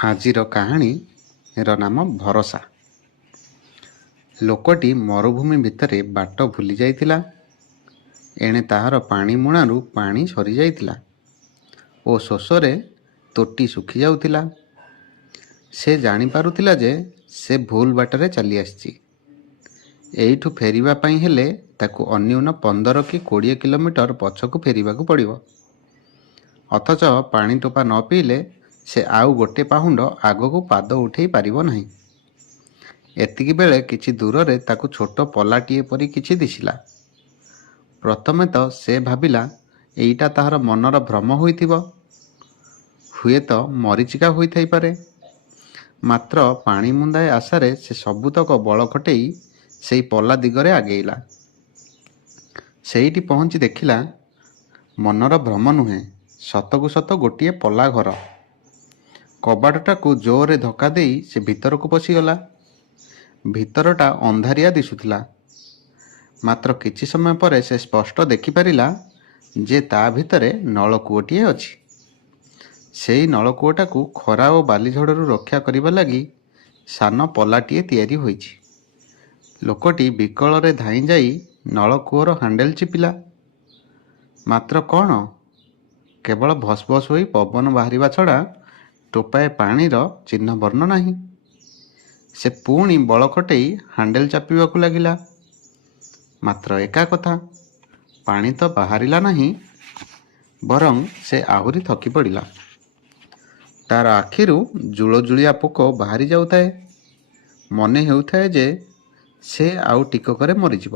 ଆଜିର କାହାଣୀର ନାମ ଭରସା। ଲୋକଟି ମରୁଭୂମି ଭିତରେ ବାଟ ଭୁଲି ଯାଇଥିଲା। ଏଣେ ତାହାର ପାଣି ମୁଣାରୁ ପାଣି ସରିଯାଇଥିଲା ଓ ଶୋଷରେ ତୋଟି ଶୁଖି ଯାଉଥିଲା। ସେ ଜାଣିପାରୁଥିଲା ଯେ ସେ ଭୁଲ ବାଟରେ ଚାଲି ଆସିଛି। ଏଇଠୁ ଫେରିବା ପାଇଁ ହେଲେ ତାକୁ ଅନ୍ୟୁନ 15 କି 20 କିଲୋମିଟର ପଛକୁ ଫେରିବାକୁ ପଡ଼ିବ। ଅଥଚ ପାଣି ଟୋପା ନ ପିଇଲେ ସେ ଆଉ ଗୋଟେ ପାହୁଣ୍ଡ ଆଗକୁ ପାଦ ଉଠେଇ ପାରିବ ନାହିଁ। ଏତିକି ବେଳେ କିଛି ଦୂରରେ ତାକୁ ଛୋଟ ପଲାଟିଏ ପରି କିଛି ଦିଶିଲା। ପ୍ରଥମେ ତ ସେ ଭାବିଲା ଏଇଟା ତାହାର ମନର ଭ୍ରମ ହୋଇଥିବ, ହୁଏତ ମରିଚିକା ହୋଇଥାଇପାରେ। ମାତ୍ର ପାଣି ମୁନ୍ଦାଏ ଆଶାରେ ସେ ସବୁତକ ବଳ ଖଟେଇ ସେଇ ପଲା ଦିଗରେ ଆଗେଇଲା। ସେଇଠି ପହଞ୍ଚି ଦେଖିଲା ମନର ଭ୍ରମ ନୁହେଁ, ସତକୁ ସତ ଗୋଟିଏ ପଲା ଘର। କବାଟଟାକୁ ଜୋରରେ ଧକ୍କା ଦେଇ ସେ ଭିତରକୁ ପଶିଗଲା। ଭିତରଟା ଅନ୍ଧାରିଆ ଦିଶୁଥିଲା। ମାତ୍ର କିଛି ସମୟ ପରେ ସେ ସ୍ପଷ୍ଟ ଦେଖିପାରିଲା ଯେ ତା ଭିତରେ ନଳକୂଅଟିଏ ଅଛି। ସେଇ ନଳକୂଅଟାକୁ ଖରା ଓ ବାଲିଝଡ଼ରୁ ରକ୍ଷା କରିବା ଲାଗି ସାନ ପଲାଟିଏ ତିଆରି ହୋଇଛି। ଲୋକଟି ବିକଳରେ ଧାଇଁ ଯାଇ ନଳକୂଅର ହାଣ୍ଡେଲ ଚିପିଲା। ମାତ୍ର କ'ଣ? କେବଳ ଭସ୍ ଭସ୍ ହୋଇ ପବନ ବାହାରିବା ଛଡ଼ା ଟୋପାଏ ପାଣିର ଚିହ୍ନ ବର୍ଣ୍ଣ ନାହିଁ। ସେ ପୁଣି ବଳ ଖଟେଇ ହାଣ୍ଡେଲ ଚାପିବାକୁ ଲାଗିଲା। ମାତ୍ର ଏକା କଥା, ପାଣି ତ ବାହାରିଲା ନାହିଁ, ବରଂ ସେ ଆହୁରି ଥକି ପଡ଼ିଲା। ତାର ଆଖିରୁ ଜୁଳଜୁଳିଆ ପୋକ ବାହାରି ଯାଉଥାଏ। ମନେ ହେଉଥାଏ ଯେ ସେ ଆଉ ଟିକକରେ ମରିଯିବ।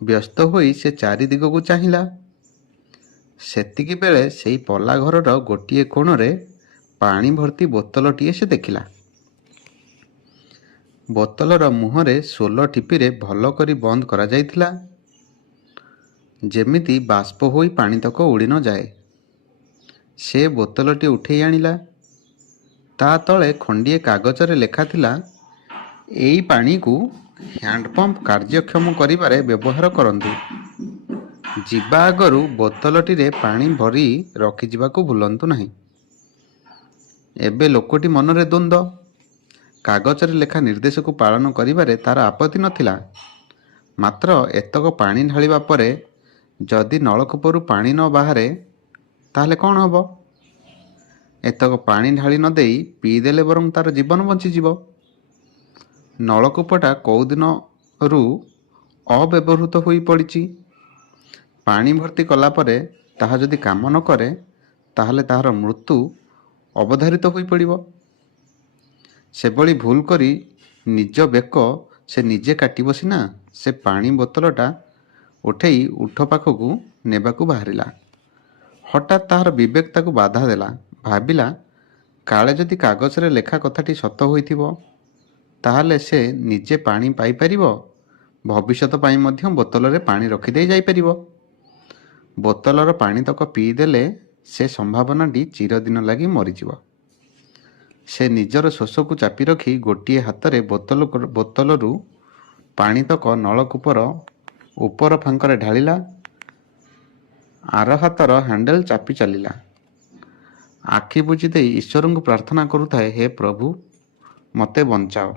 ବ୍ୟସ୍ତ ହୋଇ ସେ ଚାରିଦିଗକୁ ଚାହିଁଲା। ସେତିକି ବେଳେ ସେଇ ପଲା ଘରର ଗୋଟିଏ କୋଣରେ ପାଣି ଭର୍ତ୍ତି ବୋତଲଟିଏ ସେ ଦେଖିଲା। ବୋତଲର ମୁହଁରେ ସୋଲ ଠିପିରେ ଭଲ କରି ବନ୍ଦ କରାଯାଇଥିଲା, ଯେମିତି ବାଷ୍ପ ହୋଇ ପାଣିତକ ଉଡ଼ି ନ ଯାଏ। ସେ ବୋତଲଟି ଉଠେଇ ଆଣିଲା। ତା ତଳେ ଖଣ୍ଡିଏ କାଗଜରେ ଲେଖାଥିଲା, ଏଇ ପାଣିକୁ ହ୍ୟାଣ୍ଡପମ୍ପ କାର୍ଯ୍ୟକ୍ଷମ କରିବାରେ ବ୍ୟବହାର କରନ୍ତୁ। ଯିବା ଆଗରୁ ବୋତଲଟିରେ ପାଣି ଭରି ରଖିଯିବାକୁ ଭୁଲନ୍ତୁ ନାହିଁ। ଏବେ ଲୋକଟି ମନରେ ଦ୍ୱନ୍ଦ୍ୱ। କାଗଜରେ ଲେଖା ନିର୍ଦ୍ଦେଶକୁ ପାଳନ କରିବାରେ ତାର ଆପତ୍ତି ନଥିଲା। ମାତ୍ର ଏତକ ପାଣି ଢାଳିବା ପରେ ଯଦି ନଳକୂପରୁ ପାଣି ନ ବାହାରେ ତାହେଲେ କ'ଣ ହେବ? ଏତକ ପାଣି ଢାଳି ନ ଦେଇ ପିଇଦେଲେ ବରଂ ତାର ଜୀବନ ବଞ୍ଚିଯିବ। ନଳକୂପଟା କେଉଁଦିନରୁ ଅବ୍ୟବହୃତ ହୋଇ ପଡ଼ିଛି। ପାଣି ଭର୍ତ୍ତି କଲା ପରେ ତାହା ଯଦି କାମ ନ କରେ ତାହେଲେ ତାହାର ମୃତ୍ୟୁ ଅବଧାରିତ ହୋଇପଡ଼ିବ। ସେଭଳି ଭୁଲ କରି ନିଜ ବେକ ସେ ନିଜେ କାଟିବ ସିନା। ସେ ପାଣି ବୋତଲଟା ଉଠେଇ ଉଠ ପାଖକୁ ନେବାକୁ ବାହାରିଲା। ହଠାତ୍ ତାହାର ବିବେକ ତାକୁ ବାଧା ଦେଲା। ଭାବିଲା, କାଳେ ଯଦି କାଗଜରେ ଲେଖା କଥାଟି ସତ ହୋଇଥିବ, ତାହେଲେ ସେ ନିଜେ ପାଣି ପାଇପାରିବ, ଭବିଷ୍ୟତ ପାଇଁ ମଧ୍ୟ ବୋତଲରେ ପାଣି ରଖିଦେଇ ଯାଇପାରିବ। ବୋତଲର ପାଣିତକ ପିଇଦେଲେ ସେ ସମ୍ଭାବନାଟି ଚିରଦିନ ଲାଗି ମରିଯିବ। ସେ ନିଜର ଶୋଷକୁ ଚାପି ରଖି ଗୋଟିଏ ହାତରେ ବୋତଲରୁ ପାଣିତକ ନଳକୂପର ଉପର ଫାଙ୍କରେ ଢାଳିଲା। ଆର ହାତର ହାଣ୍ଡେଲ ଚାପି ଚାଲିଲା। ଆଖି ବୁଜି ଦେଇ ଈଶ୍ୱରଙ୍କୁ ପ୍ରାର୍ଥନା କରୁଥାଏ, ହେ ପ୍ରଭୁ, ମୋତେ ବଞ୍ଚାଅ।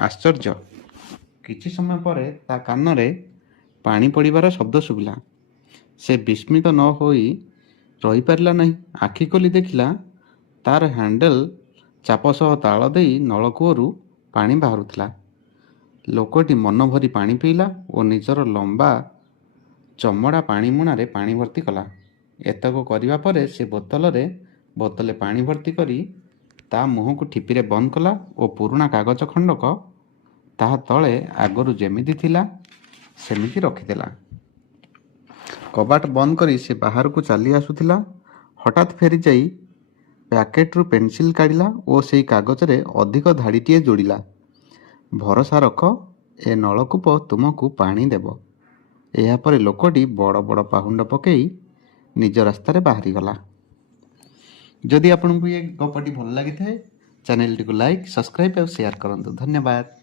ଆଶ୍ଚର୍ଯ୍ୟ! କିଛି ସମୟ ପରେ ତା କାନରେ ପାଣି ପଡ଼ିବାର ଶବ୍ଦ ଶୁଭିଲା। ସେ ବିସ୍ମିତ ନ ହୋଇ ରହିପାରିଲା ନାହିଁ। ଆଖି ଖୋଲି ଦେଖିଲା ତାର ହାଣ୍ଡେଲ ଚାପ ସହ ତାଳ ଦେଇ ନଳକୂଅରୁ ପାଣି ବାହାରୁଥିଲା। ଲୋକଟି ମନ ଭରି ପାଣି ପିଇଲା ଓ ନିଜର ଲମ୍ବା ଚମଡ଼ା ପାଣି ମୁଣାରେ ପାଣି ଭର୍ତ୍ତି କଲା। ଏତକ କରିବା ପରେ ସେ ବୋତଲେ ପାଣି ଭର୍ତ୍ତି କରି ତା ମୁହଁକୁ ଠିପିରେ ବନ୍ଦ କଲା ଓ ପୁରୁଣା କାଗଜ ଖଣ୍ଡକ ତାହା ତଳେ ଆଗରୁ ଯେମିତି ଥିଲା ସେମିତି ରଖିଦେଲା। କବାଟ ବନ୍ଦ କରି ସେ ବାହାରକୁ ଚାଲି ଆସୁଥିଲା। ହଠାତ୍ ଫେରିଯାଇ ପ୍ୟାକେଟରୁ ପେନସିଲ କାଢ଼ିଲା ଓ ସେଇ କାଗଜରେ ଅଧିକ ଧାଡ଼ିଟିଏ ଯୋଡ଼ିଲା, ଭରସା ରଖ, ଏ ନଳକୂପ ତୁମକୁ ପାଣି ଦେବ। ଏହାପରେ ଲୋକଟି ବଡ଼ ବଡ଼ ପାହୁଣ୍ଡ ପକେଇ ନିଜ ରାସ୍ତାରେ ବାହାରିଗଲା। ଯଦି ଆପଣଙ୍କୁ ଏ ଗପଟି ଭଲ ଲାଗିଥାଏ, ଚ୍ୟାନେଲଟିକୁ ଲାଇକ୍, ସବସ୍କ୍ରାଇବ୍ ଆଉ ସେୟାର କରନ୍ତୁ। ଧନ୍ୟବାଦ।